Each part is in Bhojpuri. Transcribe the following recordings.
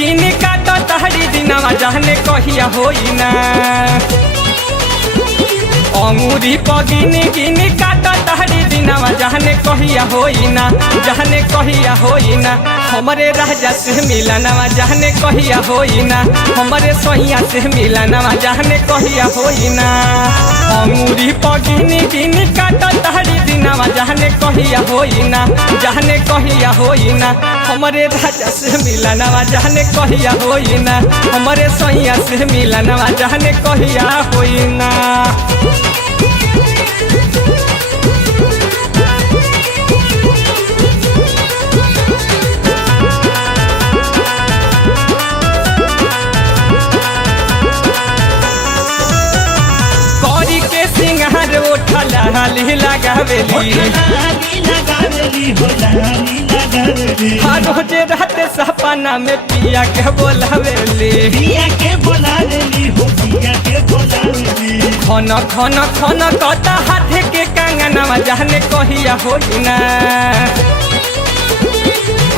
गिनी काट तहरी दिनवा जहने कहिया होई ना अंगूरी पगिनी गिनी काट तहरी दिनवा जहने कहिया होई ना जहने कहिया होई ना हमरे राजा से मिलनवा जहने कहिया होई ना हमरे सोहिया से मिलनवा जहने कहिया होई ना अंगूरी पगिनी गिनी काट तहरी दिनवा जहने कहिया होई ना जहने कहिया होई ना हमरे राजा से मिलनवा जहने कहिया होई ना हमरे सोहिया से मिलनवा जहने कहिया होई ना सिंगार उठला हाली लगावेली रोजे रात सपना में पिया के बोलावेली खन खन खन कता हाथ के कंगनवा जहने कहिया होई ना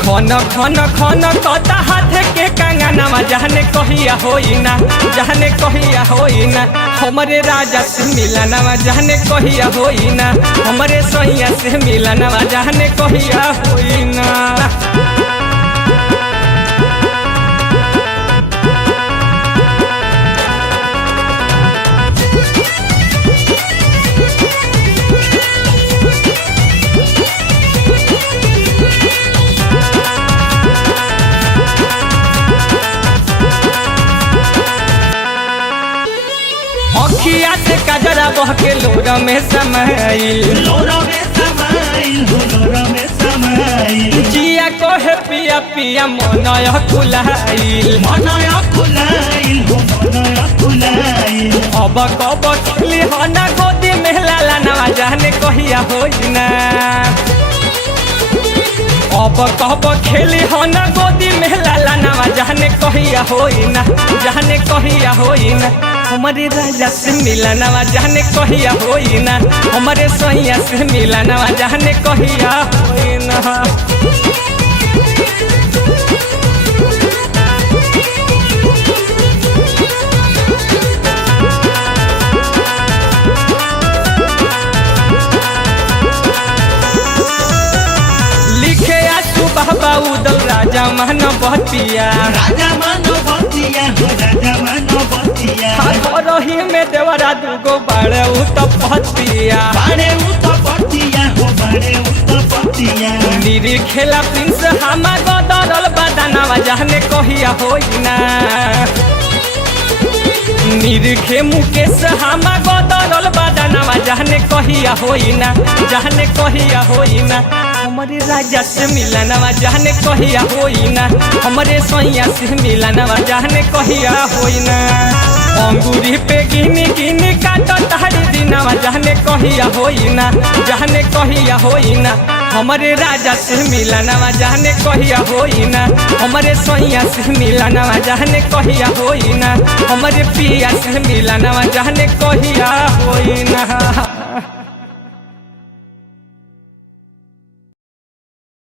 खन खन खन कता हाथ के कंगनवा जहने कहिया होई ना जहने कहिया होई ना हमरे राजा से मिलनवा जहने कहिया होई ना हमरे सोहिया से मिलनवा जहने कहिया होई ना अखिया से कजरा बहके लोर में समाइल जिया कहे पिया पिया मनय खुलाइल अब कब खिली हना गोदी में लाला नवा जहने कहिया होई ना अब कब खेली हना गोदी में लाला नवा जहने कहिया होई ना जहने कहिया होई ना हमरे राजा से मिलनवा जहने कहिया होई ना हमरे सोहिया से मिलनवा जहने कहिया होई ना लिखे आसू बाबा उदल राजा मानो बतिया रही में देवरा दुगो बाड़े उतपतिया नीरी खेला प्रिंस हमा गदरल बदनवा जहने कहिया होई ना नीरखे मुकेश हमा गदरल बदनवा जहने कहिया होई ना जहने कहिया होई ना हमरे राजा से मिलनवा जहने कहिया होई ना हमरे सोहिया से मिलनवा जहने कहिया होई ना अंगूरी पे गिनी गिनी काट तहरी दिनवा जहने कहिया होई ना जहने कहिया होई ना हमरे राजा से मिलनवा जहने कहिया होई ना हमरे सोहिया से मिलनवा जहने कहिया होई ना हमरे पिया से मिलनवा जहने कहिया